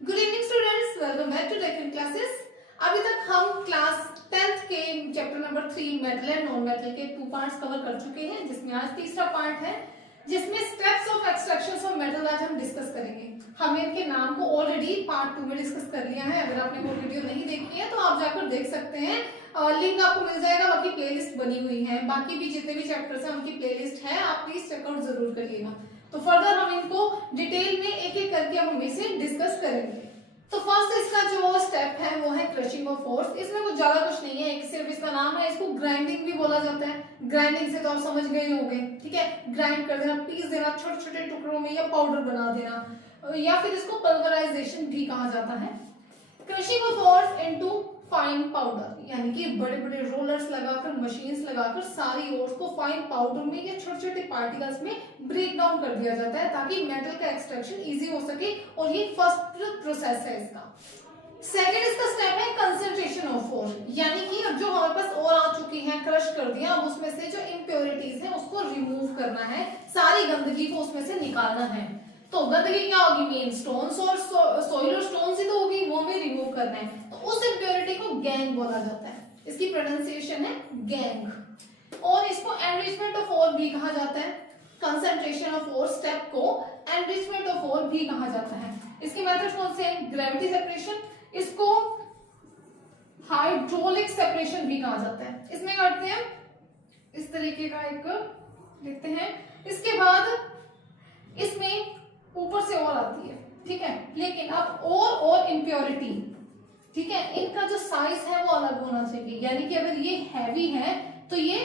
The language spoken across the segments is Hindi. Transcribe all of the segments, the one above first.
Good evening students, welcome back to tech in classes. अभी तक हम क्लास 10th के chapter number 3 metal and non metal के 2 पार्ट्स कवर कर चुके हैं, जिसमें आज तीसरा पार्ट है जिसमें steps of extraction of metal आज हम डिस्कस करेंगे। हमने इनके नाम को ऑलरेडी पार्ट 2 में डिस्कस कर लिया है। अगर आपने वो वीडियो नहीं देखी है तो आप जाकर देख सकते हैं, लिंक आपको मिल जाएगा। बाकी प्लेलिस्ट बनी हुई है, बाकी भी जितने भी चैप्टर्स हैं उनकी प्लेलिस्ट है, आप प्लीज चेकआउट जरूर करिएगा। तो फर्दर हम इनको डिटेल में एक एक करके हम इसे डिस्कस करेंगे। तो फर्स्ट इसका जो स्टेप है वो है क्रशिंग ऑफ ओर्स। इसमें कुछ ज्यादा कुछ नहीं है, एक सिर्फ इसका नाम है। इसको ग्राइंडिंग भी बोला जाता है। ग्राइंडिंग से तो आप समझ गए होंगे, ठीक है। ग्राइंड कर देना, पीस देना छोटे छोटे टुकड़ों में या पाउडर बना देना, या फिर इसको पल्वराइजेशन भी कहा जाता है। Crushing of ores into fine powder, यानी कि बड़े बड़े रोलर्स लगाकर, मशीन्स लगाकर सारी ओर्स को फाइन पाउडर में या छोटे छोटे पार्टिकल्स में ब्रेक डाउन कर दिया जाता है ताकि मेटल का एक्सट्रैक्शन इजी हो सके। और ये फर्स्ट प्रोसेस है इसका। सेकंड इसका स्टेप है कंसंट्रेशन ऑफ ओर, यानी कि अब जो हमारे पास ओर आ चुकी है, क्रश कर दिया, अब उसमें से जो इम्प्योरिटीज है उसको रिमूव करना है, सारी गंदगी को उसमें से निकालना है। तो गंदगी क्या होगी? मेन स्टोन्स और सॉइल और स्टोन्स ही तो होगी, वो हमें रिमूव करना है। तो उस इम्प्योरिटी को गैंग बोला जाता है। इसकी प्रोनाउंसिएशन है गैंग। और इसको एनरिचमेंट ऑफ ओर भी कहा जाता है। कंसंट्रेशन ऑफ ओर स्टेप को एनरिचमेंट ऑफ ओर भी कहा जाता है। इसके मेथड्स कौन से हैं? ग्रेविटी सेपरेशन, इसको हाइड्रोलिक सेपरेशन भी कहा जाता है। इसमें करते हैं इस तरीके का एक देखते हैं। इसके बाद इसमें ऊपर से और आती है, ठीक है। लेकिन अब और इम्प्योरिटी, ठीक है, इनका जो साइज है वो अलग होना चाहिए। यानी कि अगर ये हैवी है तो ये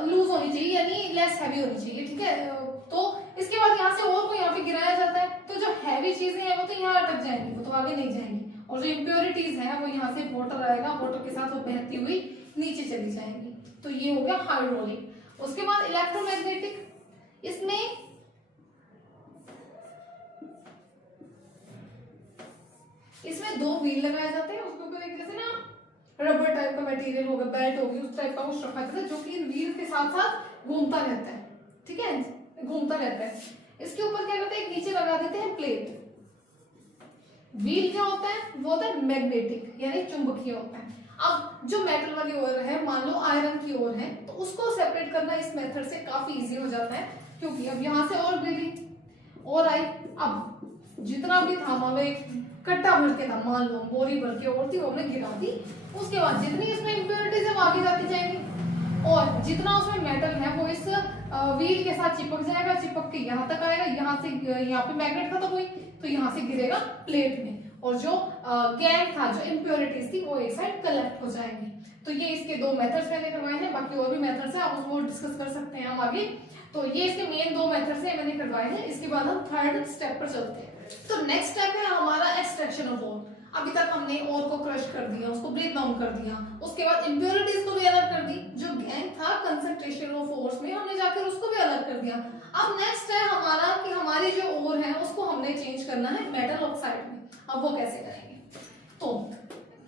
लूज होनी चाहिए, यानी लेस हैवी होनी चाहिए, ठीक है। तो इसके बाद यहाँ से और को यहाँ पे गिराया जाता है। तो जो हैवी चीजें हैं वो तो यहाँ अटक जाएंगी, वो तो आगे नहीं जाएंगी। और जो इम्प्योरिटीज है वो यहाँ से वाटर आएगा, वाटर के साथ वो बहती हुई नीचे चली जाएंगी। तो ये हो गया हाइड्रोलिक। उसके बाद इलेक्ट्रोमैग्नेटिक, इसमें 2 व्हील लगाए जाते हैं। उसके ऊपर एक जैसे ना रबर टाइप का मटेरियल होगा, बेल्ट होगी, उस टाइप का कुछ रखा जाता है जो कि इन व्हील के साथ साथ घूमता रहता है, ठीक है, घूमता रहता है। इसके ऊपर क्या करते हैं, नीचे लगा देते हैं प्लेट। व्हील क्या होता है? वो होता है मैग्नेटिक, यानी चुंबकीय होता है। अब जो मेटल वाली ओर है, मान लो आयरन की ओर है, तो उसको सेपरेट करना इस मेथड से काफी इजी हो जाता है, क्योंकि अब यहाँ से और गिरी और आई। अब जितना भी था, मान लो एक कट्टा भर के था, मान लो बोरी भर के और थी, वो हमने गिरा दी। उसके बाद जितनी इसमें इम्प्योरिटीज है वो आगे जाती जाएंगी, और जितना उसमें मेटल है वो इस व्हील के साथ चिपक जाएगा, चिपक के यहाँ तक आएगा। यहाँ से यहाँ पे मैग्नेट खत्म हुई तो यहाँ से गिरेगा प्लेट में, और जो गैंग था, जो इम्प्योरिटीज थी, वो एक साइड कलेक्ट हो जाएंगी। तो ये इसके 2 मेथड्स मैंने करवाए हैं, बाकी और भी मेथड्स हैं, आप उसको डिस्कस कर सकते हैं हम आगे। तो ये इसके मेन 2 मेथड्स हैं, मैंने करवाए हैं। इसके बाद हम थर्ड स्टेप पर चलते हैं। तो नेक्स्ट स्टेप है हमारा एक्सट्रैक्शन ऑफ ओर। अभी तक हमने ओर को क्रश कर दिया, उसको ब्रेक डाउन कर दिया, उसके बाद इम्प्योरिटीज को भी अलग कर दी। जो गैंग था कंसंट्रेशन ऑफ ओर्स में, हमने जाकर उसको भी अलग कर दिया। अब नेक्स्ट है हमारा कि हमारी जो ओर है उसको हमने चेंज करना है मेटल ऑक्साइड में। अब वो कैसे करेंगे? तो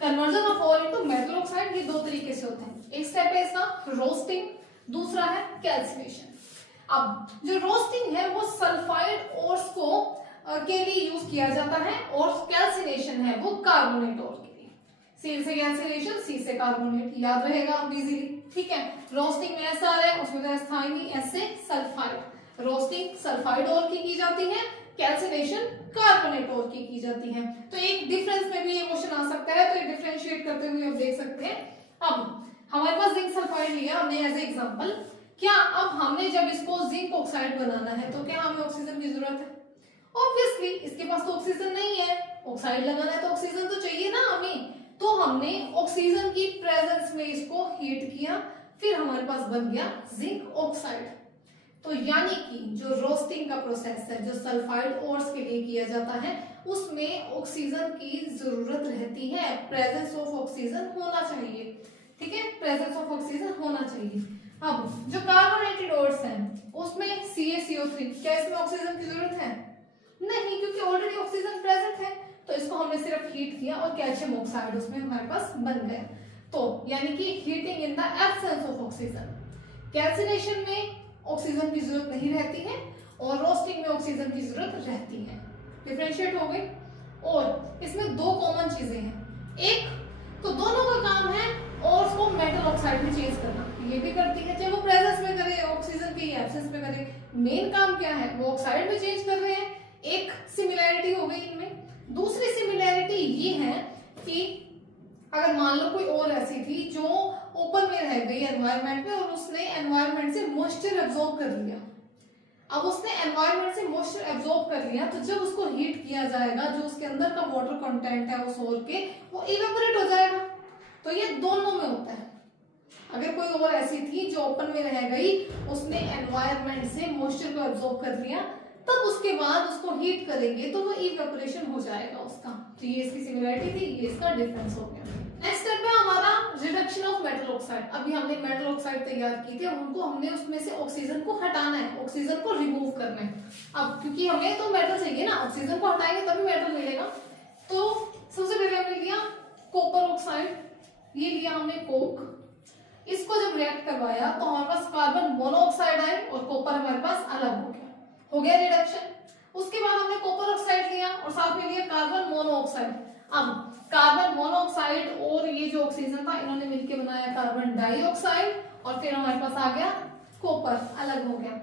conversion of ore into metal oxide, ये 2 तरीके से होते हैं। एक स्टेप है इसका रोस्टिंग, दूसरा है कैल्सिनेशन। अब जो रोस्टिंग है वो सल्फाइड ओर्स को के लिए यूज किया जाता है, और कैल्सिनेशन है वो कार्बोनेट ओर के लिए। सी से कैल्सिनेशन, सी से कार्बोनेट, याद रहेगा आप इजीली, ठीक है। रोस्टिंग में ऐसा आ रहा है, उसमें एस था ही नहीं, एस से सल्फाइड। रोस्टिंग सल्फाइड ओर की जाती है, कैल्सिनेशन कार्बोनेट ओर की जाती है। तो एक डिफरेंस में भी ये क्वेश्चन आ सकता है, तो ये डिफरेंशिएट करते हुए आप देख सकते हैं। अब हमारे पास जिंक सल्फाइड लिया हमने एज ए एग्जांपल। क्या अब हमने जब इसको जिंक ऑक्साइड बनाना है तो क्या हमें ऑक्सीजन की जरूरत है? ऑब्वियसली इसके पास तो ऑक्सीजन नहीं है, ऑक्साइड लगाना है तो ऑक्सीजन तो चाहिए ना हमें। तो हमने ऑक्सीजन की प्रेजेंस में इसको हीट किया, फिर हमारे पास बन गया जिंक ऑक्साइड। तो यानी कि जो रोस्टिंग का प्रोसेस है, जो सल्फाइड ओर्स के लिए किया जाता है, उसमें ऑक्सीजन की जरूरत रहती है, प्रेजेंस ऑफ ऑक्सीजन होना चाहिए, ठीक है, प्रेजेंस ऑफ ऑक्सीजन होना चाहिए। अब जो कार्बोनेटेड ओर्स हैं उसमें CaCO3, क्या इसमें ऑक्सीजन की जरूरत है? नहीं, क्योंकि ऑलरेडी ऑक्सीजन प्रेजेंट है। तो इसको हमने सिर्फ हीट किया और कैल्शियम ऑक्साइड उसमें हमारे पास बन गया। तो यानी कि heating in the absence of oxygen. Calcination में ऑक्सीजन की जरूरत नहीं रहती है और रोस्टिंग में ऑक्सीजन की जरूरत रहती है। डिफरेंशिएट हो गई। और इसमें दो कॉमन चीजें हैं। एक तो दोनों का काम है और उसको मेटल ऑक्साइड में चेंज करना, ये भी करती है, चाहे वो प्रेजेंस में करे ऑक्सीजन के या एब्सेंस में करे, मेन काम क्या है वो ऑक्साइड में चेंज कर रहे हैं। एक सिमिलैरिटी हो गई इनमें। दूसरी सिमिलैरिटी ये है कि अगर मान लो कोई और ऐसी थी जो ओपन में रह गई एनवायरनमेंट में और उसने एनवायरनमेंट से मॉइस्चर एब्जॉर्ब कर लिया। अब उसने एनवायरनमेंट से मॉइस्चर एब्जॉर्ब कर लिया, तो जब उसको हीट किया जाएगा जो उसके अंदर का वाटर कंटेंट है उस ओर के वो इवेपोरेट हो जाएगा। तो ये दोनों में होता है। अगर कोई और ऐसी थी जो ओपन में रह गई, उसने एनवायरनमेंट से मॉइस्चर को एब्जॉर्ब कर लिया, तब उसके बाद उसको हीट करेंगे तो वो इवेपोरेशन हो जाएगा उसका। तो ये इसकी सिमिलरिटी थी, ये इसका डिफरेंस हो गया। नेक्स्ट स्टेप है हमारा रिडक्शन ऑफ मेटल ऑक्साइड। अभी हमने मेटल ऑक्साइड तैयार की थी, उनको हमने उसमें से ऑक्सीजन को हटाना है, ऑक्सीजन को रिमूव करना है। अब क्योंकि हमें तो मेटल चाहिए ना, ऑक्सीजन को हटाएंगे तभी मेटल मिलेगा। तो सबसे पहले हमने लिया कॉपर ऑक्साइड, ये लिया हमने कोक। इसको जब रिएक्ट करवाया तो हमारे पास कार्बन मोनोऑक्साइड आए और कॉपर हमारे पास अलग हो गया रिडक्शन। उसके बाद हमने कॉपर ऑक्साइड लिया और साथ में लिया कार्बन मोनोऑक्साइड। अब कार्बन मोनोऑक्साइड और ये जो ऑक्सीजन था इन्होंने मिलकर बनाया कार्बन डाइऑक्साइड और फिर हमारे पास आ गया कॉपर, अलग हो गया।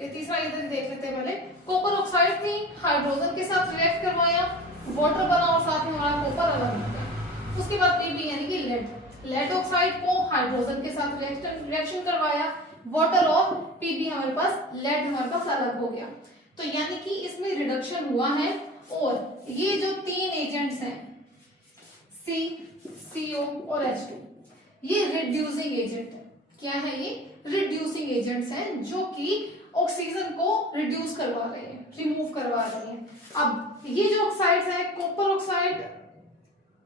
ये तीसरा इधर देख लेते हैं पहले। कॉपर ऑक्साइड थी, हाइड्रोजन के साथ रिएक्ट करवाया, वाटर बना और साथ में हमारा कॉपर अलग हो गया। उसके बाद पीबी यानी कि लेड ऑक्साइड को हाइड्रोजन के साथ रिएक्शन करवाया, वाटर और पीबी हमारे पास लेड हमारे पास अलग हो गया। तो यानी कि इसमें रिडक्शन हुआ है। और ये जो तीन एजेंट्स हैं C, CO और H2, ये रिड्यूसिंग एजेंट है। क्या है ये? रिड्यूसिंग एजेंट्स हैं जो कि ऑक्सीजन को रिड्यूस करवा रहे हैं, रिमूव करवा रहे हैं। अब ये जो ऑक्साइड्स हैं, कॉपर ऑक्साइड,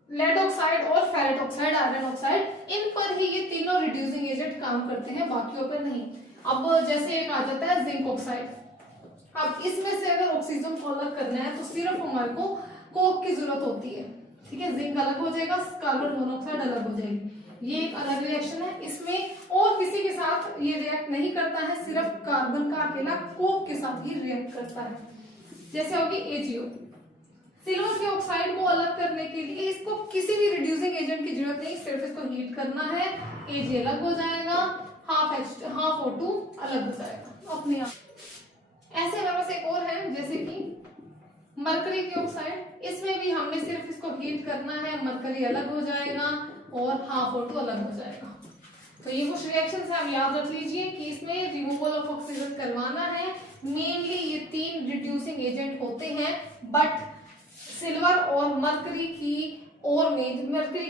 लेड ऑक्साइड और फेरेट ऑक्साइड, आयरन ऑक्साइड, इन पर ही ये तीनों रिड्यूसिंग एजेंट काम करते हैं, बाकियों पर नहीं। अब जैसे एक आ जाता है जिंक ऑक्साइड। अब इसमें से अगर ऑक्सीजन को अलग करना है तो सिर्फ हमारे को कोक की जरूरत होती है, ठीक है। जिंक अलग हो जाएगा, कार्बन मोनोऑक्साइड अलग हो जाएगी। ये एक अलग रिएक्शन है। इसमें और किसी के साथ ये रिएक्ट नहीं करता है, सिर्फ कार्बन का अकेला कोक के साथ ही रिएक्ट करता है। जैसे होगी AgO। सिल्वर के ऑक्साइड को अलग करने के लिए इसको किसी भी रिड्यूसिंग एजेंट की जरूरत नहीं, सिर्फ इसको हीट करना है, Ag अलग हो जाएगा, हाफ O2 अलग हो जाएगा अपने आप। ऐसे हमारे पास एक और है जैसे कि मरकरी की ऑक्साइड। इसमें भी हमने सिर्फ इसको हीट करना है, मरकरी अलग हो जाएगा और हाफ O2 अलग हो जाएगा। तो ये कुछ रिएक्शंस आप याद रख लीजिए कि इसमें रिमूवल ऑफ ऑक्सीजन करवाना है। मेनली ये तीन रिड्यूसिंग एजेंट होते हैं, बट सिल्वर और मरकरी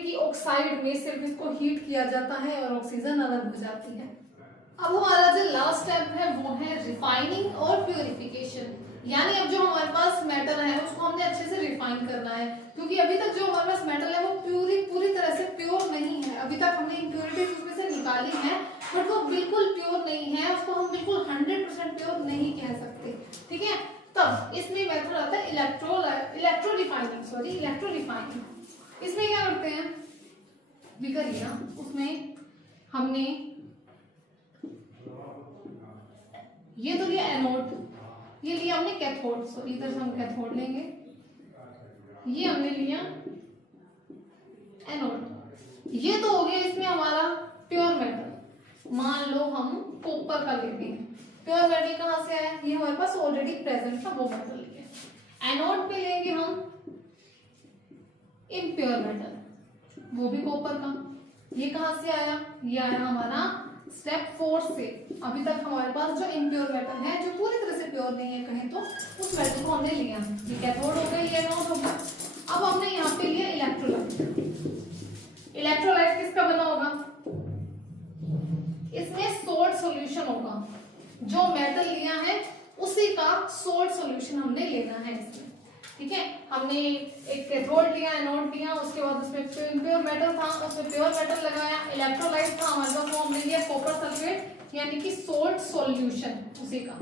की ऑक्साइड में सिर्फ इसको हीट किया जाता है और ऑक्सीजन अलग हो जाती है। अब हमारा जो लास्ट स्टेप है वो है रिफाइनिंग और प्यूरिफिकेशन। यानी अब जो हमारे पास मेटल है उसको हमने अच्छे से रिफाइन करना है, क्योंकि अभी तक जो हमारे पास मेटल है वो पूरी तरह से प्योर नहीं है। अभी तक हमने इम्प्योरिटीज उसमें से निकाली है, बट वो बिल्कुल प्योर नहीं है, उसको हम बिल्कुल 100% प्योर नहीं कह सकते, ठीक है। तब इसमें मेथड आता है इलेक्ट्रो रिफाइनिंग। इसमें क्या करते हैं, बीकर लिया, उसमें हमने ये तो लिया एनोड, ये लिया हमने कैथोड, सॉरी इधर से हम कैथोड लेंगे, ये हमने लिया एनोड। ये तो हो गया इसमें हमारा प्योर मेटल। मान लो हम कॉपर का लेते हैं, प्योर मेटल कहां से आया, ये हमारे पास ऑलरेडी प्रेजेंट था, वो मेटल लिया। एनोड पे लेंगे हम इम्प्योर मेटल, वो भी कॉपर का। ये कहां से आया, ये आया हमारा स्टेप 4 से। अभी तक हमारे पास जो इम्प्योर मेटल है, जो पूरी तरह से प्योर नहीं है कहें तो, उस मेटल को हमने लिया। ये कैथोड हो गया, ये एनोड हो गया। अब हमने यहाँ पे लिया इलेक्ट्रोलाइट। इलेक्ट्रोलाइट किसका बना होगा, इसमें सोल्ट सॉल्यूशन होगा। जो मेटल लिया है उसी का सोल्ट सॉल्यूशन हमने लेना है इसमें, ठीक है। हमने एक कैथोड लिया, एनोड लिया, उसके बाद उसमें इम्प्योर मेटल था, उसमें प्योर मेटल लगाया। इलेक्ट्रोलाइट था हमारे पास, वो हमने लिया कॉपर सल्फेट यानी कि सोल्ट सॉल्यूशन उसी का।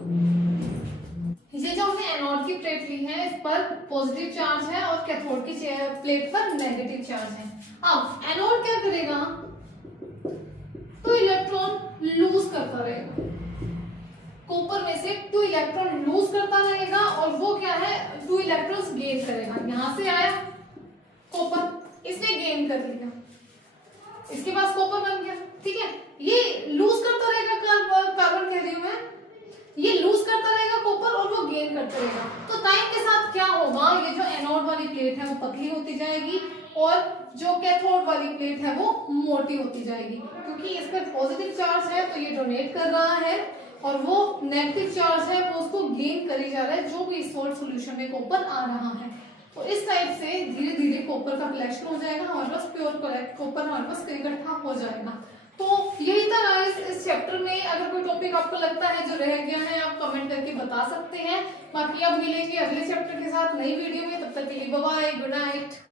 ये जो हमने एनोड की प्लेट ली है, इस पर पॉजिटिव चार्ज है और कैथोड की प्लेट पर नेगेटिव चार्ज है। अब एनोड क्या करेगा, तो इलेक्ट्रॉन लूज करता रहेगा, कॉपर में से 2 इलेक्ट्रॉन लूज करता रहेगा और वो क्या है 2 इलेक्ट्रॉन्स गेन करेगा। यहां से आया गेन कर लिया, इसके पास कॉपर बन गया, ठीक है। ये लूज करता रहेगा कार्बन कह रही हूं मैं, ये लूज करता रहेगा कॉपर और वो गेन करता रहेगा। तो टाइम के साथ क्या होगा, ये जो एनोड वाली प्लेट है वो पतली होती जाएगी और जो कैथोड वाली प्लेट है वो मोटी होती जाएगी, क्योंकि इस पर पॉजिटिव चार्ज है तो ये डोनेट कर रहा है और वो नेगेटिव चार्ज है वो उसको गेन करी जा रहा है, जो भी सॉल्ट सॉल्यूशन में कॉपर आ रहा है। तो इस टाइप से धीरे धीरे कॉपर का कलेक्शन हो जाएगा, हमारे पास प्योर कॉपर हमारे पास इकट्ठा हो जाएगा। तो यही था गाइस इस चैप्टर में। अगर कोई टॉपिक आपको लगता है जो रह गया है आप कमेंट करके बता सकते हैं। बाकी अब मिलेंगे अगले चैप्टर के साथ नई वीडियो में, तब तक के लिए बाय बाय, गुड नाइट।